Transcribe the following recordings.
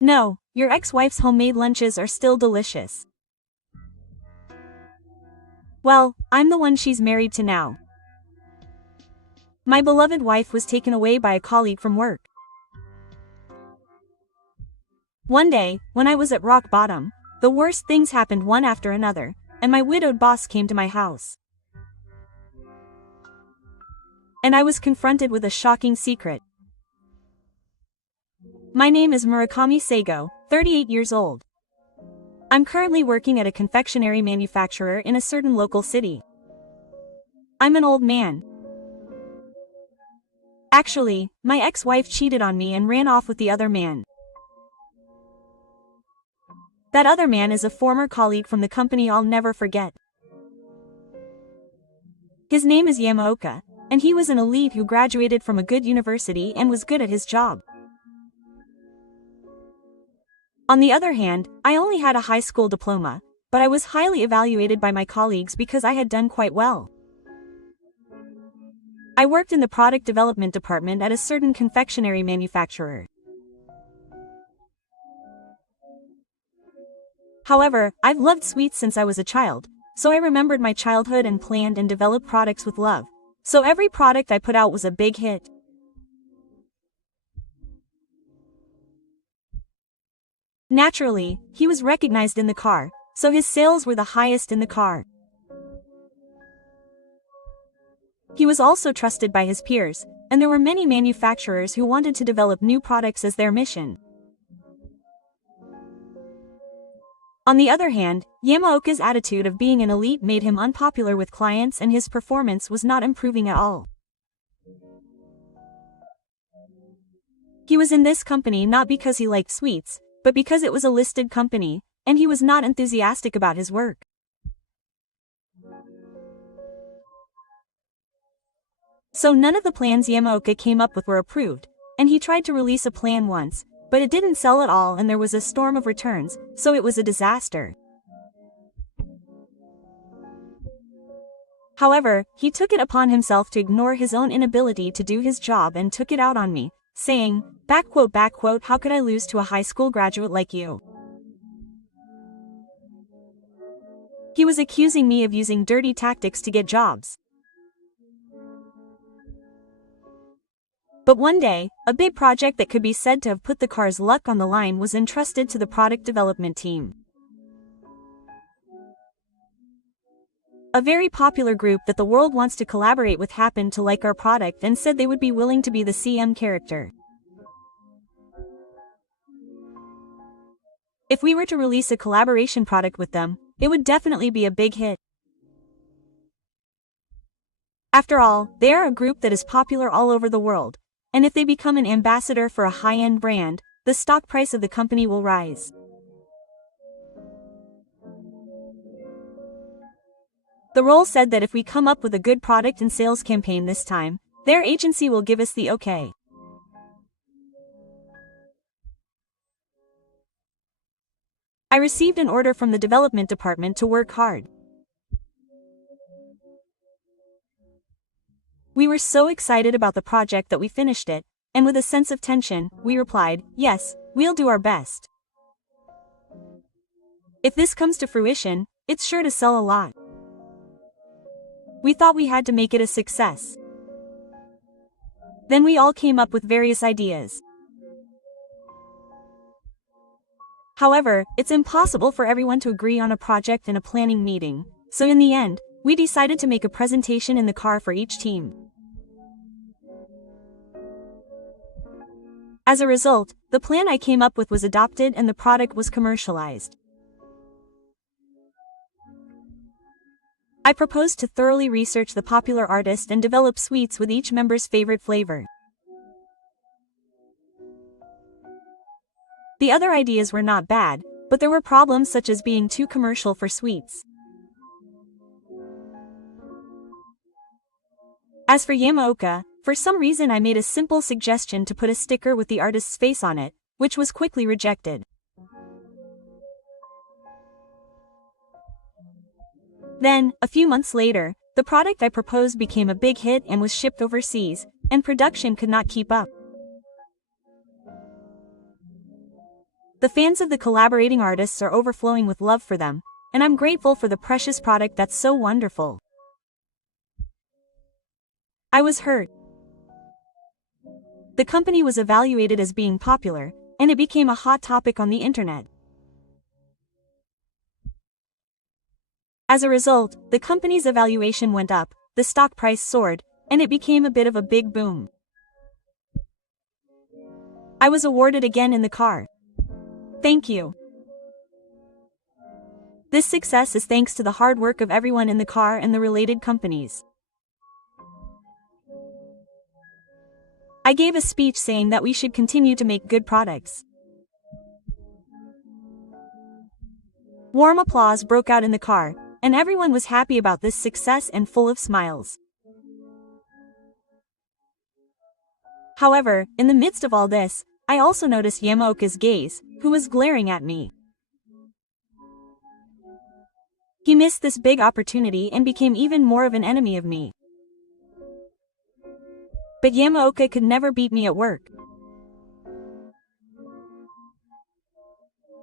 No, your ex-wife's homemade lunches are still delicious. Well, I'm the one she's married to now. My beloved wife was taken away by a colleague from work. One day, when I was at rock bottom, the worst things happened one after another, and my widowed boss came to my house. And I was confronted with a shocking secret. My name is Murakami Seigo, 38 years old. I'm currently working at a confectionery manufacturer in a certain local city. I'm an old man. Actually, my ex-wife cheated on me and ran off with the other man. That other man is a former colleague from the company I'll never forget. His name is Yamaoka, and he was an elite who graduated from a good university and was good at his job. On the other hand, I only had a high school diploma, but I was highly evaluated by my colleagues because I had done quite well. I worked in the product development department at a certain confectionery manufacturer. However, I've loved sweets since I was a child, so I remembered my childhood and planned and developed products with love. So every product I put out was a big hit. Naturally, he was recognized in the car, so his sales were the highest in the car. He was also trusted by his peers, and there were many manufacturers who wanted to develop new products as their mission. On the other hand, Yamaoka's attitude of being an elite made him unpopular with clients and his performance was not improving at all. He was in this company not because he liked sweets, but because it was a listed company, and he was not enthusiastic about his work. So none of the plans Yamaoka came up with were approved, and he tried to release a plan once, but it didn't sell at all and there was a storm of returns, so it was a disaster. However, he took it upon himself to ignore his own inability to do his job and took it out on me, saying, "How could I lose to a high school graduate like you?" He was accusing me of using dirty tactics to get jobs. But one day, a big project that could be said to have put the car's luck on the line was entrusted to the product development team. A very popular group that the world wants to collaborate with happened to like our product and said they would be willing to be the CM character. If we were to release a collaboration product with them, it would definitely be a big hit. After all, they are a group that is popular all over the world, and if they become an ambassador for a high-end brand, the stock price of the company will rise. The role said that if we come up with a good product and sales campaign this time, their agency will give us the okay. I received an order from the development department to work hard. We were so excited about the project that we finished it, and with a sense of tension, we replied, "Yes, we'll do our best. If this comes to fruition, it's sure to sell a lot." We thought we had to make it a success. Then we all came up with various ideas. However, it's impossible for everyone to agree on a project in a planning meeting, so in the end, we decided to make a presentation in the car for each team. As a result, the plan I came up with was adopted and the product was commercialized. I proposed to thoroughly research the popular artist and develop sweets with each member's favorite flavor. The other ideas were not bad, but there were problems such as being too commercial for sweets. As for Yamaoka, for some reason I made a simple suggestion to put a sticker with the artist's face on it, which was quickly rejected. Then, a few months later, the product I proposed became a big hit and was shipped overseas, and production could not keep up. The fans of the collaborating artists are overflowing with love for them, and I'm grateful for the precious product that's so wonderful. I was hurt. The company was evaluated as being popular, and it became a hot topic on the internet. As a result, the company's evaluation went up, the stock price soared, and it became a bit of a big boom. I was awarded again in the car. Thank you. This success is thanks to the hard work of everyone in the car and the related companies. I gave a speech saying that we should continue to make good products. Warm applause broke out in the car, and everyone was happy about this success and full of smiles. However, in the midst of all this, I also noticed Yamaoka's gaze, who was glaring at me. He missed this big opportunity and became even more of an enemy of me. But Yamaoka could never beat me at work.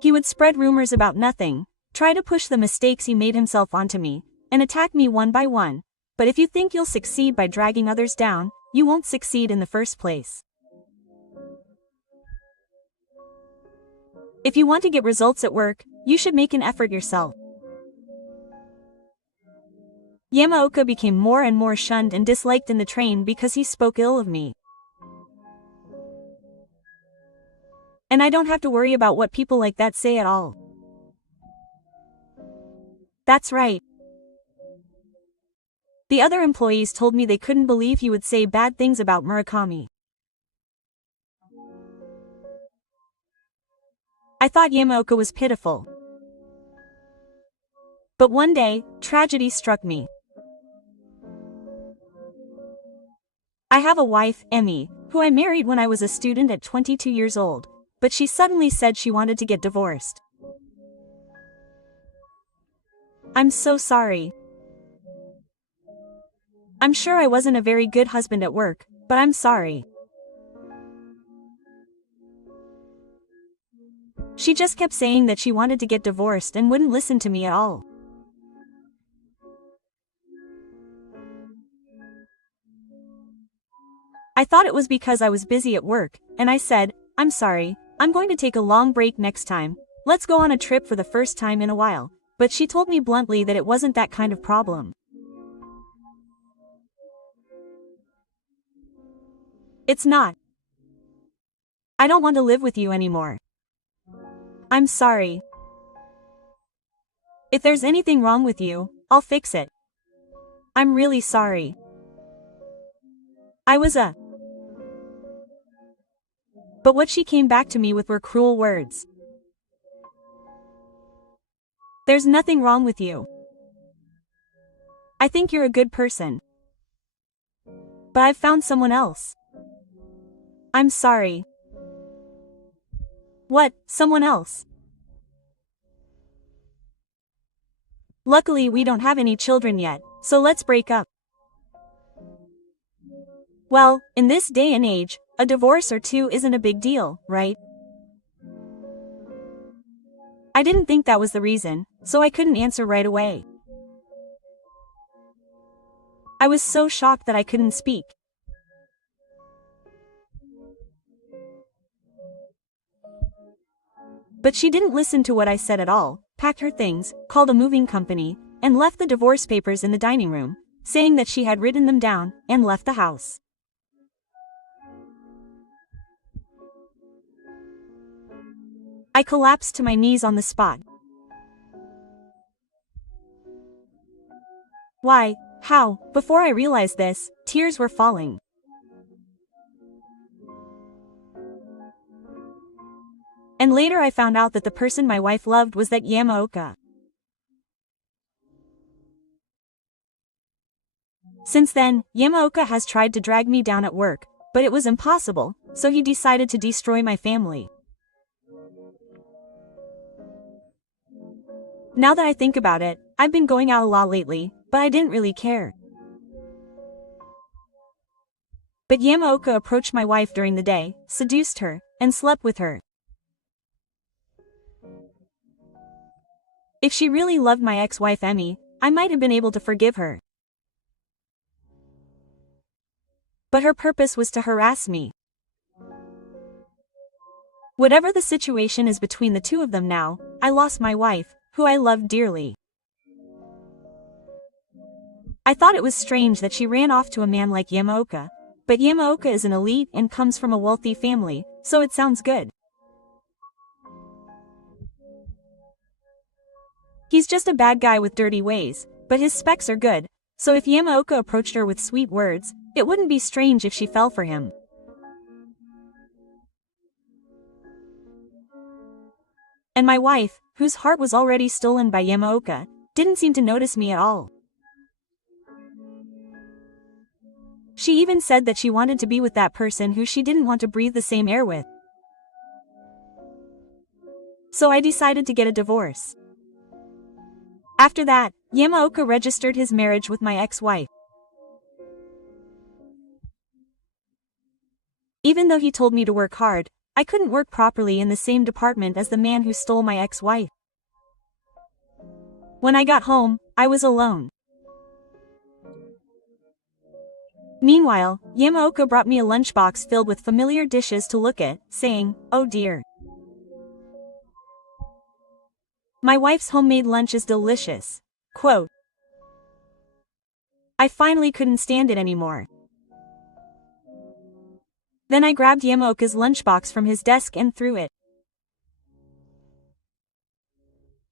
He would spread rumors about nothing, try to push the mistakes he made himself onto me, and attack me one by one. But if you think you'll succeed by dragging others down, you won't succeed in the first place. If you want to get results at work, you should make an effort yourself. Yamaoka became more and more shunned and disliked in the train because he spoke ill of me. And I don't have to worry about what people like that say at all. That's right. The other employees told me they couldn't believe he would say bad things about Murakami. I thought Yamaoka was pitiful. But one day, tragedy struck me. I have a wife, Emmy, who I married when I was a student at 22 years old, but she suddenly said she wanted to get divorced. I'm so sorry. I'm sure I wasn't a very good husband at work, but I'm sorry. She just kept saying that she wanted to get divorced and wouldn't listen to me at all. I thought it was because I was busy at work, and I said, I'm sorry, I'm going to take a long break next time. Let's go on a trip for the first time in a while. But she told me bluntly that it wasn't that kind of problem. It's not. I don't want to live with you anymore. I'm sorry. If there's anything wrong with you, I'll fix it. I'm really sorry. But what she came back to me with were cruel words. There's nothing wrong with you. I think you're a good person. But I've found someone else. I'm sorry. What, someone else? Luckily we don't have any children yet, so let's break up. Well, in this day and age, a divorce or two isn't a big deal, right? I didn't think that was the reason, so I couldn't answer right away. I was so shocked that I couldn't speak. But she didn't listen to what I said at all, packed her things, called a moving company, and left the divorce papers in the dining room, saying that she had written them down, and left the house. I collapsed to my knees on the spot. Why, how, before I realized this, tears were falling. And later I found out that the person my wife loved was that Yamaoka. Since then, Yamaoka has tried to drag me down at work, but it was impossible, so he decided to destroy my family. Now that I think about it, I've been going out a lot lately, but I didn't really care. But Yamaoka approached my wife during the day, seduced her, and slept with her. If she really loved my ex-wife Emmy, I might have been able to forgive her. But her purpose was to harass me. Whatever the situation is between the two of them now, I lost my wife, who I loved dearly. I thought it was strange that she ran off to a man like Yamaoka, but Yamaoka is an elite and comes from a wealthy family, so it sounds good. He's just a bad guy with dirty ways, but his specs are good, so if Yamaoka approached her with sweet words, it wouldn't be strange if she fell for him. And my wife, whose heart was already stolen by Yamaoka, didn't seem to notice me at all. She even said that she wanted to be with that person who she didn't want to breathe the same air with. So I decided to get a divorce. After that, Yamaoka registered his marriage with my ex-wife. Even though he told me to work hard, I couldn't work properly in the same department as the man who stole my ex-wife. When I got home, I was alone. Meanwhile, Yamaoka brought me a lunchbox filled with familiar dishes to look at, saying, "Oh dear. My wife's homemade lunch is delicious." Quote. I finally couldn't stand it anymore. Then I grabbed Yamaoka's lunchbox from his desk and threw it.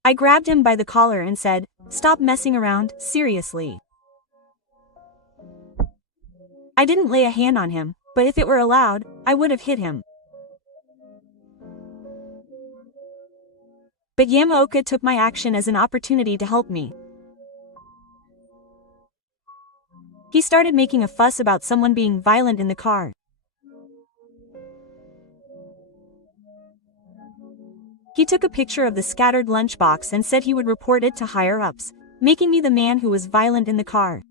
I grabbed him by the collar and said, "Stop messing around, seriously." I didn't lay a hand on him, but if it were allowed, I would have hit him. But Yamaoka took my action as an opportunity to help me. He started making a fuss about someone being violent in the car. He took a picture of the scattered lunchbox and said he would report it to higher-ups, making me the man who was violent in the car.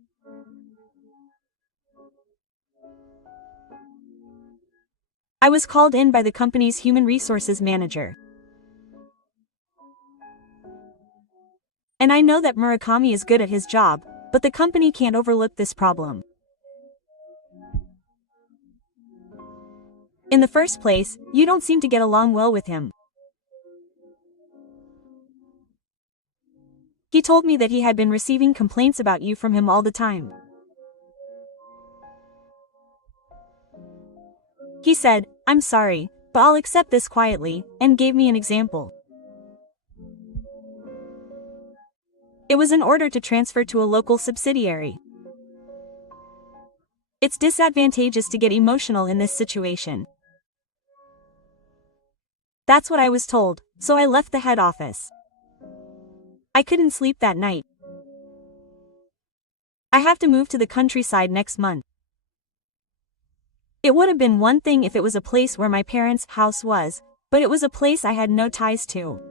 I was called in by the company's human resources manager. And I know that Murakami is good at his job, but the company can't overlook this problem. In the first place, you don't seem to get along well with him. He told me that he had been receiving complaints about you from him all the time. He said, "I'm sorry, but I'll accept this quietly," and gave me an example. It was an order to transfer to a local subsidiary. It's disadvantageous to get emotional in this situation. That's what I was told, so I left the head office. I couldn't sleep that night. I have to move to the countryside next month. It would have been one thing if it was a place where my parents' house was, but it was a place I had no ties to.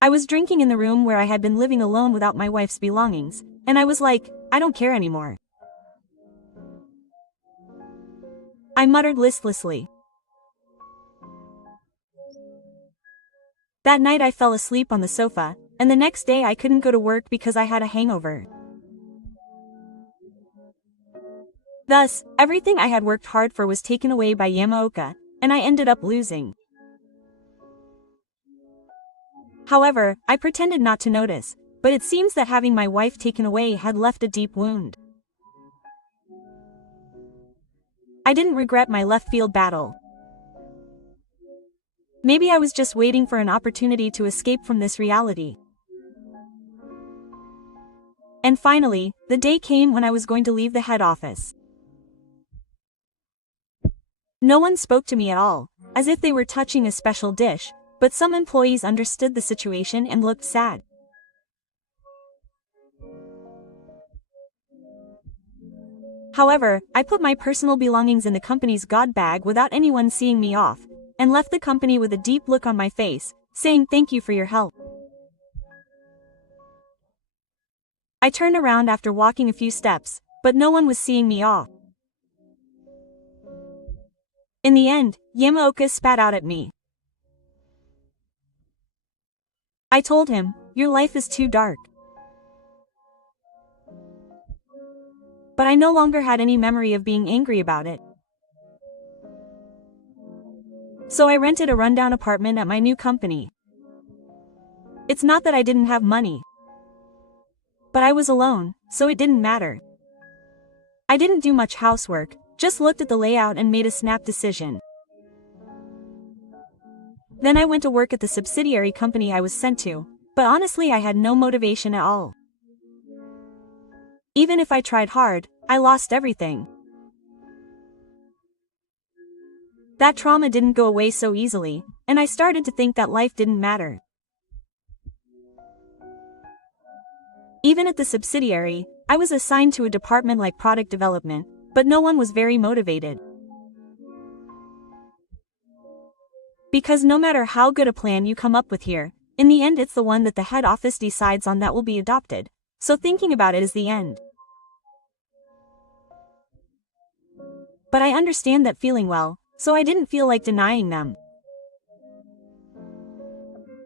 I was drinking in the room where I had been living alone without my wife's belongings, and I was like, I don't care anymore. I muttered listlessly. That night I fell asleep on the sofa, and the next day I couldn't go to work because I had a hangover. Thus, everything I had worked hard for was taken away by Yamaoka, and I ended up losing. However, I pretended not to notice, but it seems that having my wife taken away had left a deep wound. I didn't regret my left-field battle. Maybe I was just waiting for an opportunity to escape from this reality. And finally, the day came when I was going to leave the head office. No one spoke to me at all, as if they were touching a special dish, but some employees understood the situation and looked sad. However, I put my personal belongings in the company's god bag without anyone seeing me off, and left the company with a deep look on my face, saying thank you for your help. I turned around after walking a few steps, but no one was seeing me off. In the end, Yamaoka spat out at me. I told him, "Your life is too dark." But I no longer had any memory of being angry about it. So I rented a rundown apartment at my new company. It's not that I didn't have money, but I was alone, so it didn't matter. I didn't do much housework, just looked at the layout and made a snap decision. Then I went to work at the subsidiary company I was sent to, but honestly I had no motivation at all. Even if I tried hard, I lost everything. That trauma didn't go away so easily, and I started to think that life didn't matter. Even at the subsidiary, I was assigned to a department like product development, but no one was very motivated. Because no matter how good a plan you come up with here, in the end it's the one that the head office decides on that will be adopted, so thinking about it is the end. But I understand that feeling well, so I didn't feel like denying them.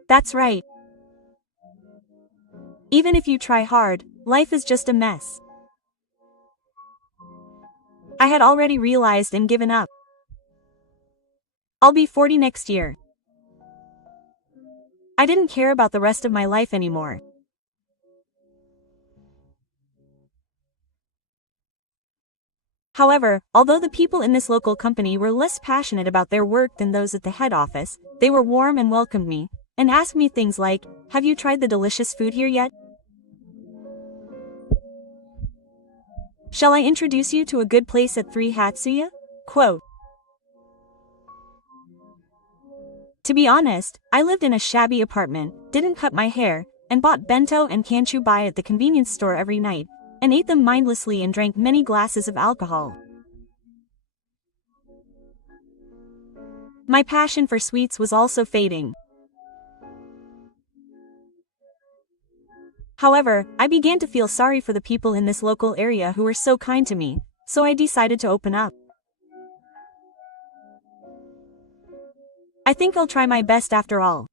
That's right. Even if you try hard, life is just a mess. I had already realized and given up. I'll be 40 next year. I didn't care about the rest of my life anymore. However, although the people in this local company were less passionate about their work than those at the head office, they were warm and welcomed me, and asked me things like, "Have you tried the delicious food here yet? Shall I introduce you to a good place at 3 Hatsuya?" Quote. To be honest, I lived in a shabby apartment, didn't cut my hair, and bought bento and kanchubai at the convenience store every night, and ate them mindlessly and drank many glasses of alcohol. My passion for sweets was also fading. However, I began to feel sorry for the people in this local area who were so kind to me, so I decided to open up. I think I'll try my best after all.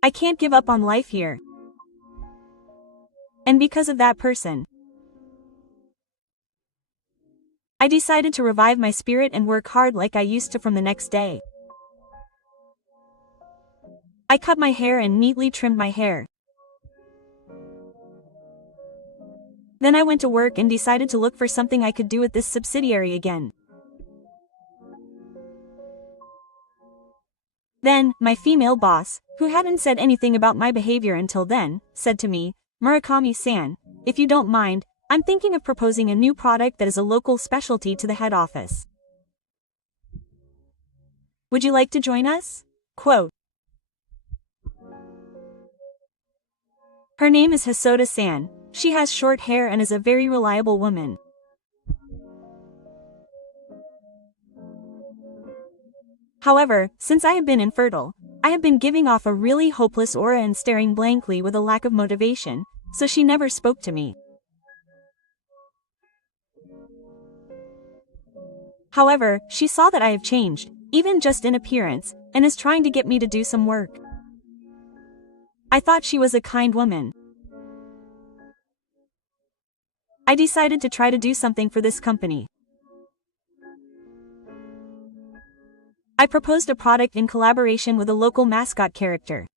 I can't give up on life here. And because of that person, I decided to revive my spirit and work hard like I used to from the next day. I cut my hair and neatly trimmed my hair. Then I went to work and decided to look for something I could do at this subsidiary again. Then, my female boss, who hadn't said anything about my behavior until then, said to me, "Murakami-san, if you don't mind, I'm thinking of proposing a new product that is a local specialty to the head office. Would you like to join us?" Quote. Her name is Hosoda-san. She has short hair and is a very reliable woman. However, since I have been infertile, I have been giving off a really hopeless aura and staring blankly with a lack of motivation, so she never spoke to me. However, she saw that I have changed, even just in appearance, and is trying to get me to do some work. I thought she was a kind woman. I decided to try to do something for this company. I proposed a product in collaboration with a local mascot character.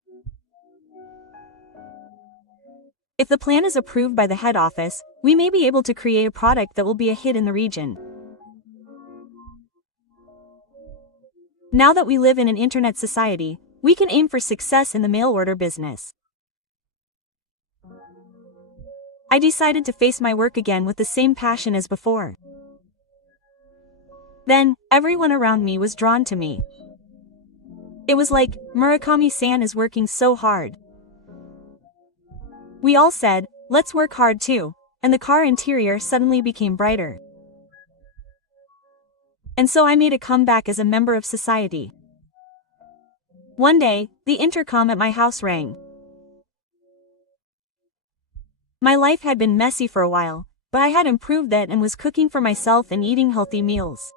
If the plan is approved by the head office, we may be able to create a product that will be a hit in the region. Now that we live in an internet society, we can aim for success in the mail order business. I decided to face my work again with the same passion as before. Then, everyone around me was drawn to me. It was like, "Murakami-san is working so hard." We all said, "Let's work hard too," and the car interior suddenly became brighter. And so I made a comeback as a member of society. One day, the intercom at my house rang. My life had been messy for a while, but I had improved that and was cooking for myself and eating healthy meals.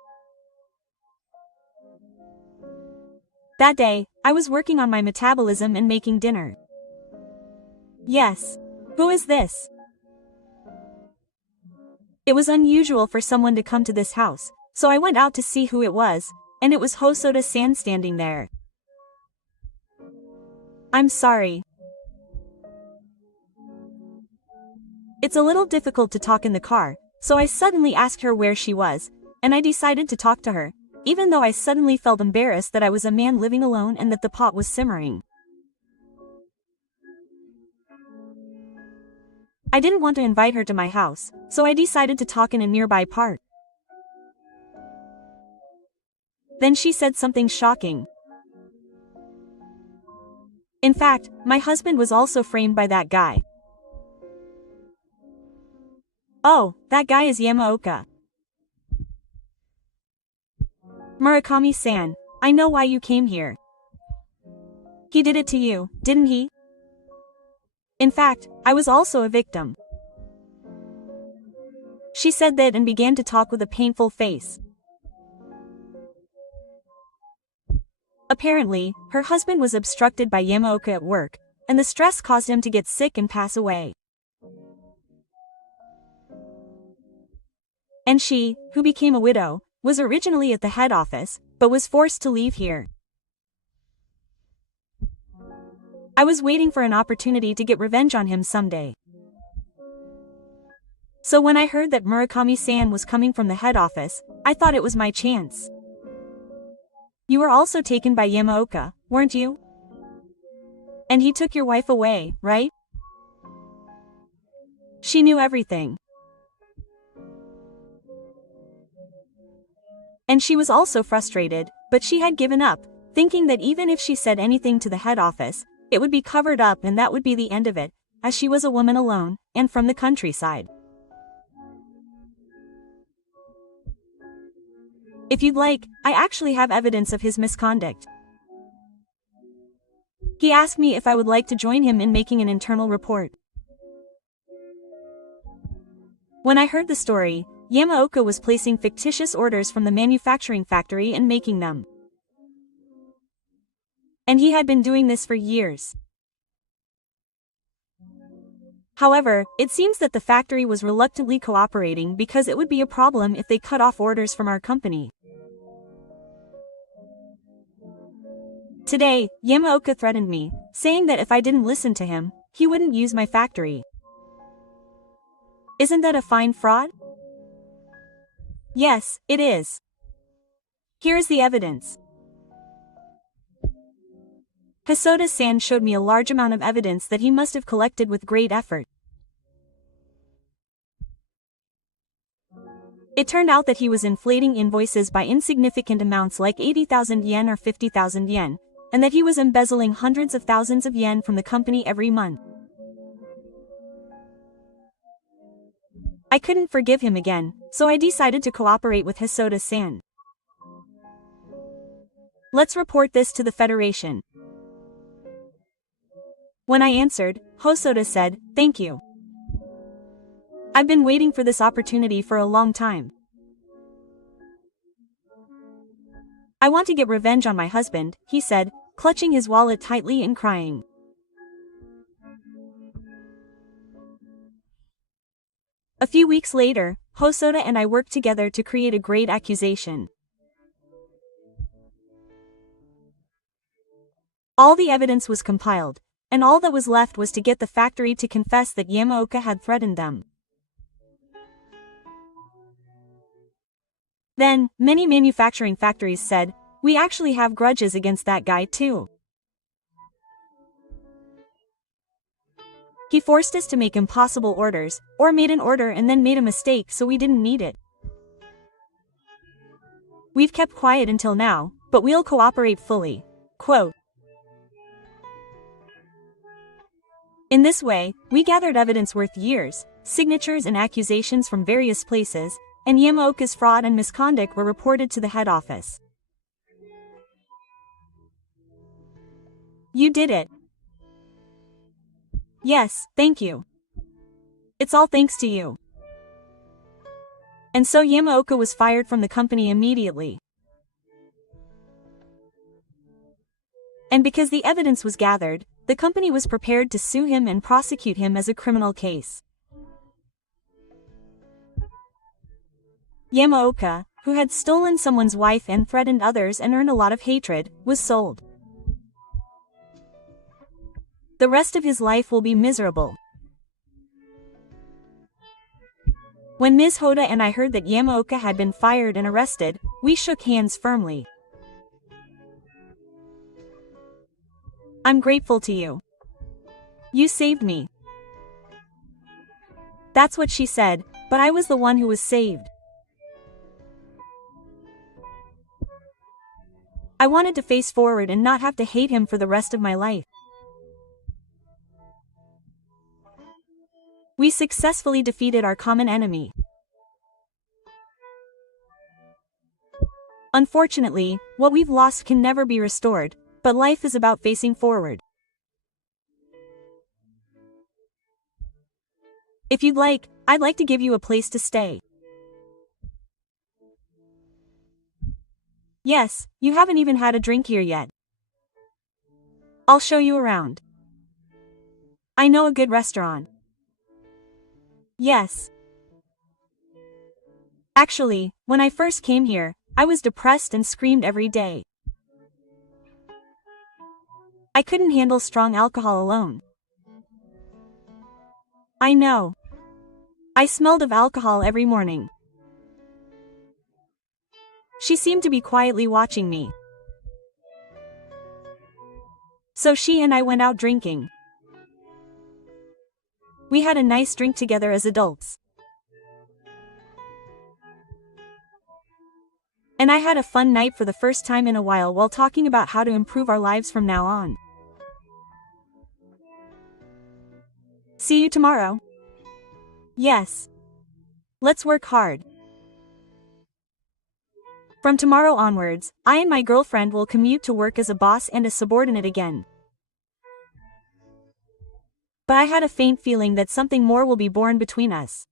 That day, I was working on my metabolism and making dinner. Yes. Who is this? It was unusual for someone to come to this house, so I went out to see who it was, and it was Hosoda-san standing there. I'm sorry. It's a little difficult to talk in the car, so I suddenly asked her where she was, and I decided to talk to her, even though I suddenly felt embarrassed that I was a man living alone and that the pot was simmering. I didn't want to invite her to my house, so I decided to talk in a nearby park. Then she said something shocking. In fact, my husband was also framed by that guy. Oh, that guy is Yamaoka. Murakami-san, I know why you came here. He did it to you, didn't he? In fact, I was also a victim. She said that and began to talk with a painful face. Apparently, her husband was obstructed by Yamaoka at work, and the stress caused him to get sick and pass away. And she, who became a widow, was originally at the head office, but was forced to leave here. I was waiting for an opportunity to get revenge on him someday. So when I heard that Murakami-san was coming from the head office, I thought it was my chance. You were also taken by Yamaoka, weren't you? And he took your wife away, right? She knew everything. And she was also frustrated, but she had given up, thinking that even if she said anything to the head office, it would be covered up and that would be the end of it, as she was a woman alone, and from the countryside. If you'd like, I actually have evidence of his misconduct. He asked me if I would like to join him in making an internal report. When I heard the story, Yamaoka was placing fictitious orders from the manufacturing factory and making them. And he had been doing this for years. However, it seems that the factory was reluctantly cooperating because it would be a problem if they cut off orders from our company. Today, Yamaoka threatened me, saying that if I didn't listen to him, he wouldn't use my factory. Isn't that a fine fraud? Yes, it is. Here is the evidence. Hosoda-san showed me a large amount of evidence that he must have collected with great effort. It turned out that he was inflating invoices by insignificant amounts like 80,000 yen or 50,000 yen, and that he was embezzling hundreds of thousands of yen from the company every month. I couldn't forgive him again, so I decided to cooperate with Hosoda-san. Let's report this to the Federation. When I answered, Hosoda said, "Thank you. I've been waiting for this opportunity for a long time. I want to get revenge on my husband," he said, clutching his wallet tightly and crying. A few weeks later, Hosoda and I worked together to create a great accusation. All the evidence was compiled, and all that was left was to get the factory to confess that Yamaoka had threatened them. Then, many manufacturing factories said, "We actually have grudges against that guy too. He forced us to make impossible orders, or made an order and then made a mistake so we didn't need it. We've kept quiet until now, but we'll cooperate fully." Quote. In this way, we gathered evidence worth years, signatures and accusations from various places, and Yamaoka's fraud and misconduct were reported to the head office. You did it. Yes, thank you. It's all thanks to you. And so Yamaoka was fired from the company immediately. And because the evidence was gathered, the company was prepared to sue him and prosecute him as a criminal case. Yamaoka, who had stolen someone's wife and threatened others and earned a lot of hatred, was sold. The rest of his life will be miserable. When Ms. Hoda and I heard that Yamaoka had been fired and arrested, we shook hands firmly. I'm grateful to you. You saved me. That's what she said, but I was the one who was saved. I wanted to face forward and not have to hate him for the rest of my life. We successfully defeated our common enemy. Unfortunately, what we've lost can never be restored, but life is about facing forward. If you'd like, I'd like to give you a place to stay. Yes, you haven't even had a drink here yet. I'll show you around. I know a good restaurant. Yes. Actually, when I first came here, I was depressed and screamed every day. I couldn't handle strong alcohol alone. I know. I smelled of alcohol every morning. She seemed to be quietly watching me. So she and I went out drinking. We had a nice drink together as adults. And I had a fun night for the first time in a while talking about how to improve our lives from now on. See you tomorrow. Yes. Let's work hard. From tomorrow onwards, I and my girlfriend will commute to work as a boss and a subordinate again. But I had a faint feeling that something more will be born between us.